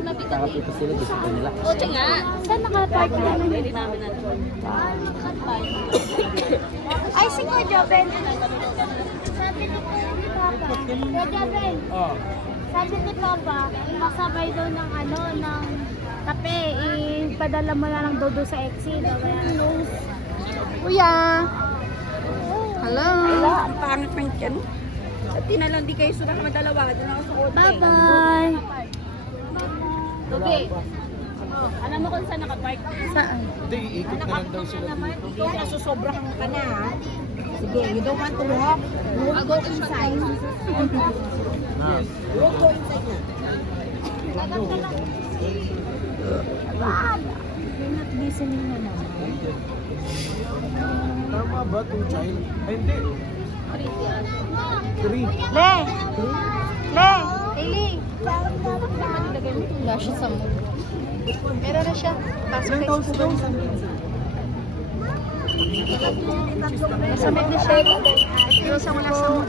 kasi mabigat eh. Nakapito sila, gusto ko nila. Kotse nga. Saan nakapark na? Hindi namin na doon. Ay, sige, Joven. Sabi ni Papa. Joven. Oh. Sabi ni Papa, masabay daw ng ng kape. Ipadala mo na lang daw sa exit. Kuya. Hello. Wala, ang pangit ng tiyan. At tinalang di kayo sumakama dalawa. Doon ako sa kote. Bye-bye. Okay. Alam mo kung saan nakapark? Saan? Hindi, iikot na lang daw sila. Ikaw nasusobrahan ka na, ha? Sige, you don't want to walk? You will go inside. Yes. You will go inside na. You're not listening na naman. Tama ba, 2 child? Ay, hindi. 3. Le! Le! Hailey! Wala siya sa mo. Meron na siya. Pasok kayo sa school. Nasamit na siya. Iwasan mo lang sa mo.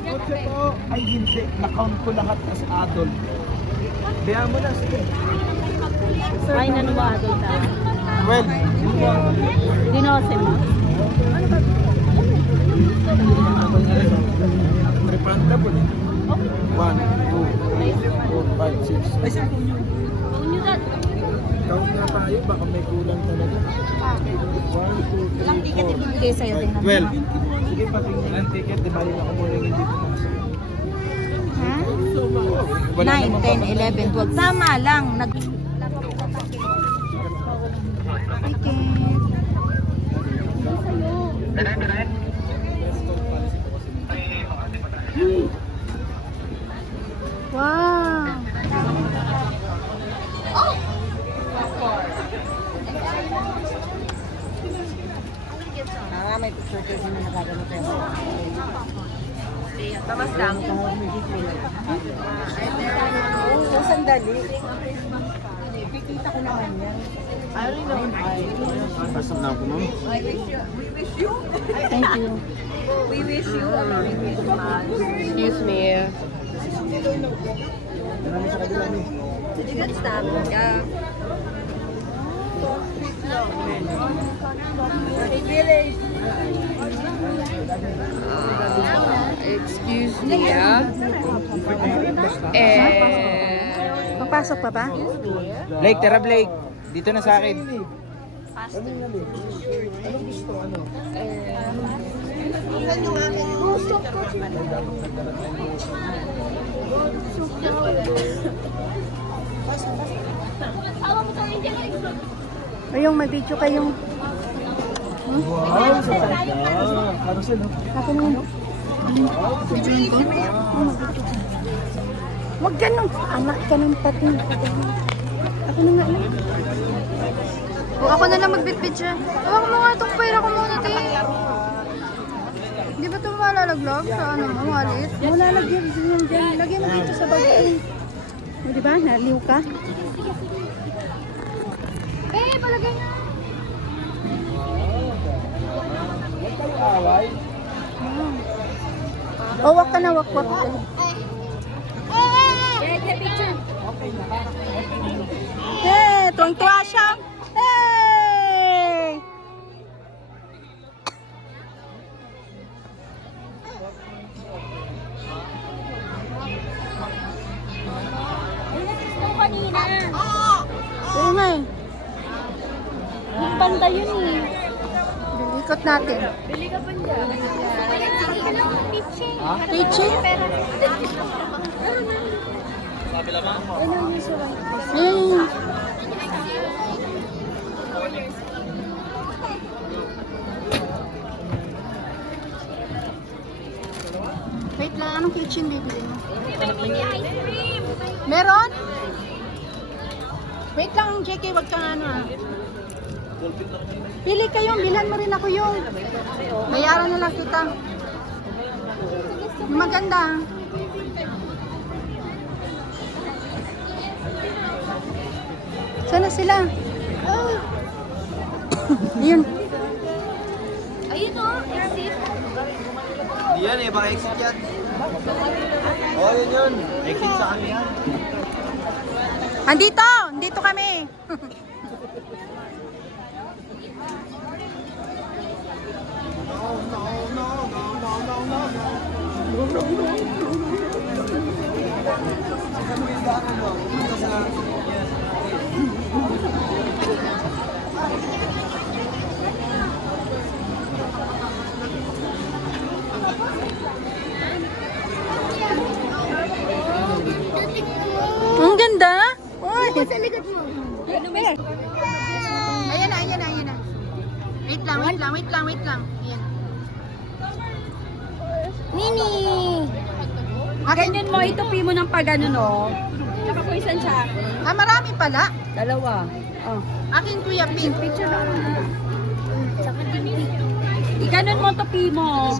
Kotse po. Ay, hindi. Na-count ko lahat as adult. Biya mo na, sige. Ay, nanuwado ta. 12. Dinose mo? Refundable. 1, 2, 3, 4, 5, 6. Ay, sir, Unyo dat. count nga tayo. Baka may kulang talaga. 1, 2, 3, 4. Ilang ticket ibibigay sa'yo? 12. Sige, patingin ang ticket. Di ba yung ako muna yung hindi pumasok? Ha? Wala 9, naman 10, 11, 12. Tama lang. Wow! May picture kayo na nagagano tayo. Tamas lang. Oo, sandali. Kikita ko naman yan. Pasok na ako, ma'am. We wish you. Thank you. We wish you a Merry Christmas. Excuse me. Did you get stabbed? Yeah. Excuse me, Papasok pa ba? Blake, tara Blake. Dito na sa akin. Ayong may video kayong... Wow, sa ganda. Carousel, no? Ako na. Videoin ko? Huwag ganun. Anak ka ng pati. Ako na nga lang. O, ako na lang magbit-picture. Huwag mo nga itong pera ko muna, te. Di ba ito malalaglag sa ano mo, walit? Malalagyan din dyan. Lagyan mo dito sa bagoy. O, di ba? Naliw ka? Eh, palagay nga. Oh, wak ka na, wak. Eh, tuwang-tuwa siya. Hey! Kanina. Oo nga eh. Yung banda yun eh. Ikot natin. Bili ka ba dyan? Peachy? Ayun. Wait lang, anong kitchen bibili mo? Meron? Wait lang, JK, wag kang ano ah. Pili kayo, bilhan mo rin ako yung. Bayaran na lang kita. Yung maganda. Sana sila? Yun. Ayun o, exit. Di yan eh, baka exit yan. Oo, yun yun. Exit sa kanya. Andito! Andito kami! Ang ganda! Uy! Sa likod mo. Ayan na, ayan na, ayan na. Wait lang, wait lang, wait lang, wait lang. Ayan. Nini! Ganyan mo, itupi mo ng pagano, no? Tsaka po isang sa akin. Ah, marami pala. Dalawa. Oh. Akin kuya, pink. Picture na. Saka din. Iganon mo, tupi mo.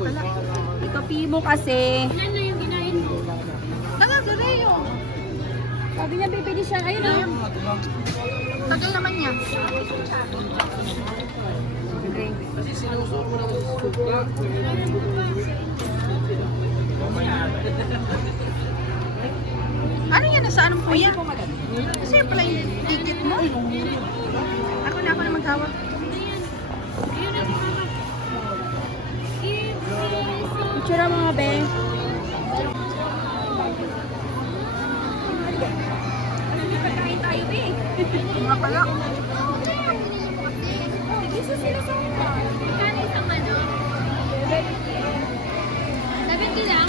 Itupi mo kasi. Ano yung ginahin mo? Nangagarayo. Sabi niya, bibili siya. Ayun na. Tagal naman niya. Ano yan? Nasaan ang kuya? Kasi pala yung ticket mo. Ako na maghawak. Picture mo mga be. Mga pala. Kano isang ano? 70 lang?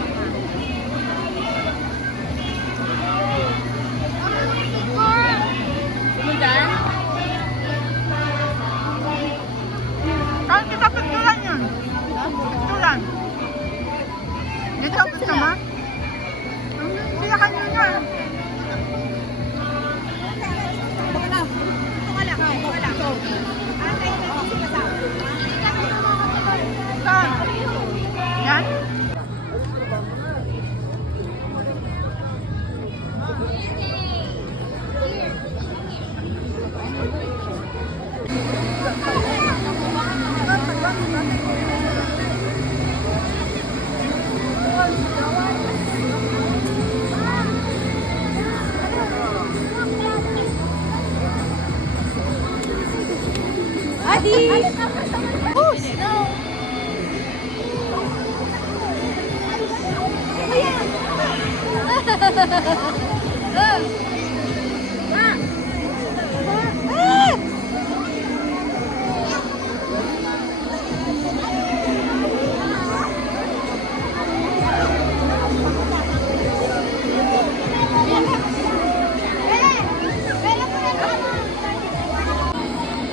Sumudan? Saan kita picturean yun? Picturean. Dito ang picture ba? Siya kanyo yun. Saan? Yan? Adi!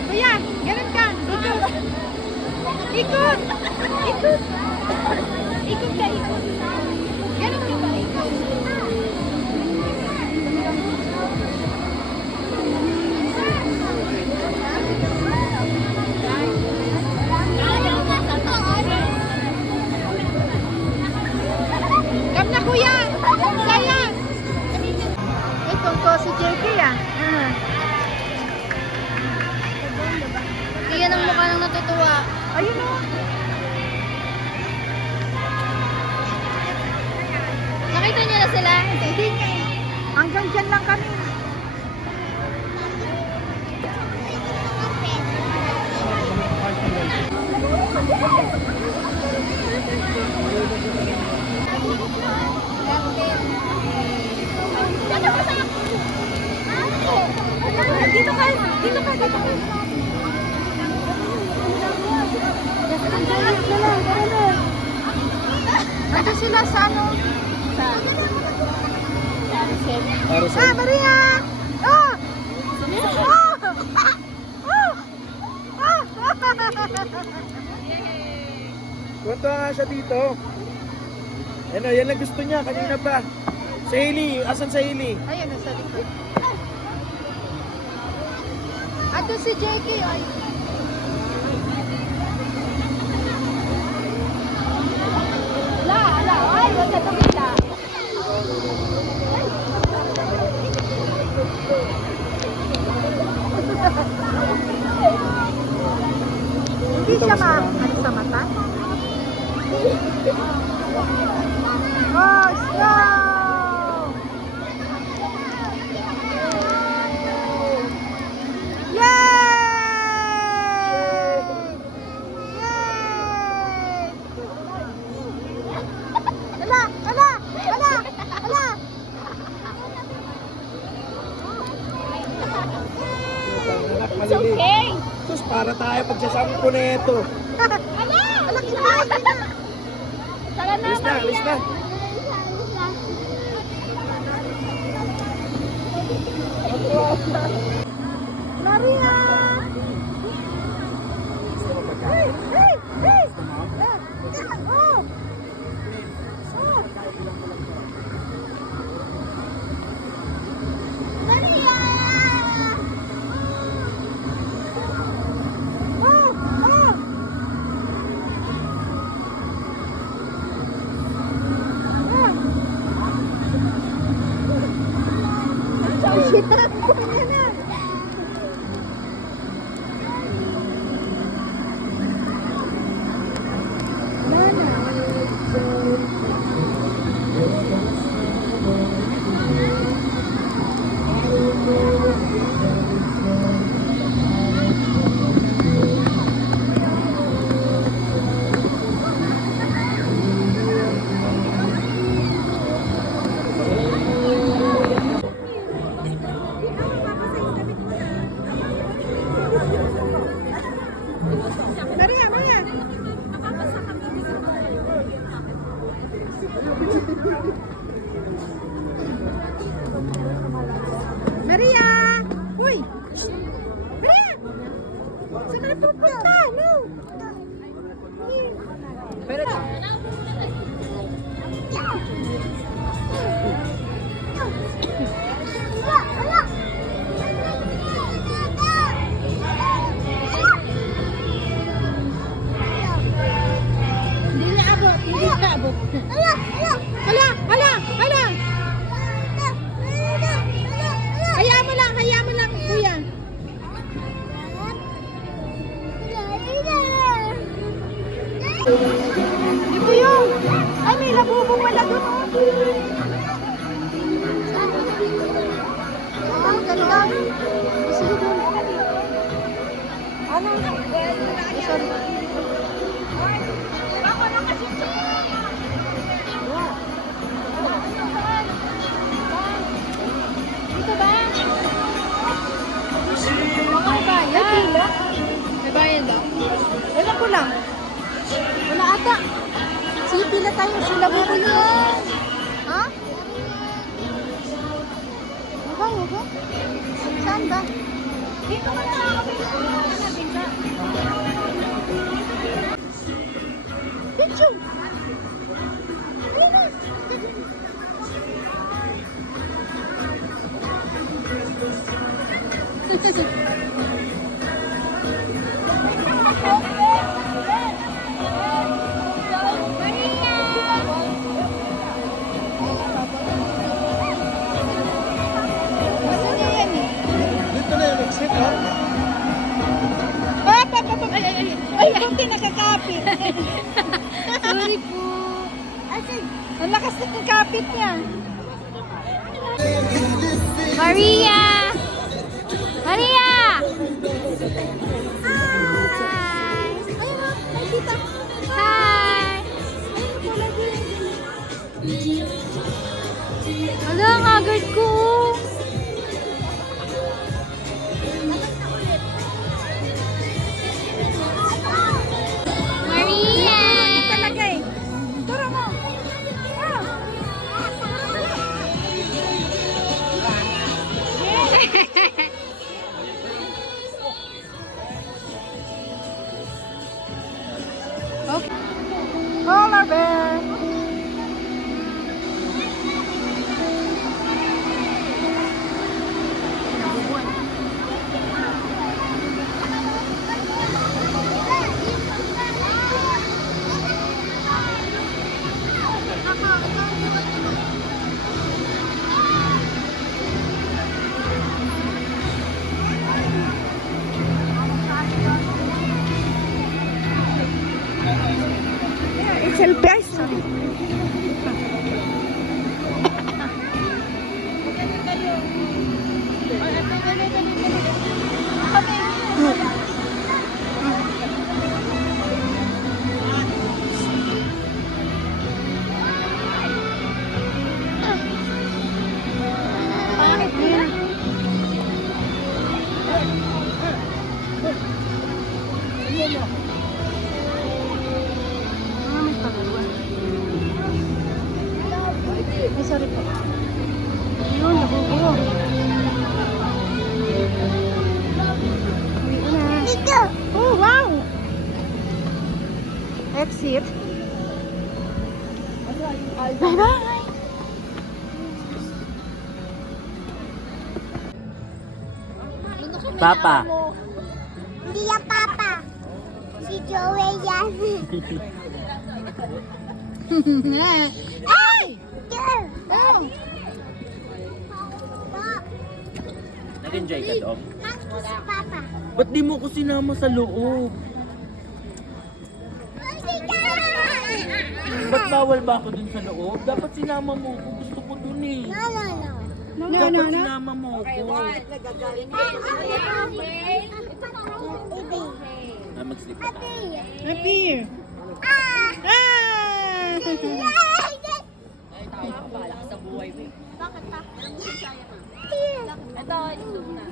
Kuya, ganun ka. Ikot. Ikot. Ikot. Ikot ka, ikot. Ganun ka ba? Ikot. Kam na kuya. Sayang. Ito ko si JK ah. Iyan ang mukha ng natutuwa. Ayun o. Nakita niyo na sila? Hindi nga eh. Hanggang dyan lang kami. Dito ka. Dito ka. Dito ka. Ito sila sa ano? Ah, Maria! Oh! Oh! Oh! Oh! Kwento nga siya dito. Ano, yan lang gusto niya. Kanina pa. Si Hailey. Asan si Hailey? Ayun, nasa likod. Ato si JK. Ay. Ay, wag ka tumila. Hindi siya ano sa mata? Oh, slow! It's okay. Sus, para tayo pagsasampo na ito. Ala! Alaki na! Tara na, Alis na, alis na. Maria! Hey! Hey! Hey! Oh! Oh! Maria! Oh! Oh! Maria, Maria! Maria! Uy! Maria! Saan ka na pupunta? No! Pero hindi niya abot, hindi niya abot. Hala! Hala! Hala! Hayaan mo lang, kuya. Di po yun. Ay, may labubo pala doon. Ang ganda. Sige doon. Ano? Sorry. Dito ba? May bayad. May bayad daw. Wala ko lang. Wala ata. Sige, pila tayo. Sila bubuli. Ha? Wala. Saan ba? Dito ka na. Pichu! Ayun na. Dito na yung exit, oh. Ay, buti nakakapit. Sorry po. Ang lakas ng kapit niya. Maria! Maria! Hi! Ay, kita. Hi! Ala, ang agad ko. Maria! Talaga eh. Turo mo. Okay. Polar bear. It's el pez. Exit. Bye-bye! Papa. Hindi yan papa. Si Joey yan. Ay! Girl. Oh! Nag-enjoy ka, Dom? Monkey si papa. Ba't di mo ko sinama sa loob? Hindi ka. Ba't bawal ba ako dun sa loob? Dapat sinama mo ko. Gusto ko dun eh. No, no, no. Dapat sinama mo ko. Ah, mag-sleep ka. Happy! Ah! Ah! Bakit pa? Ito, ito na.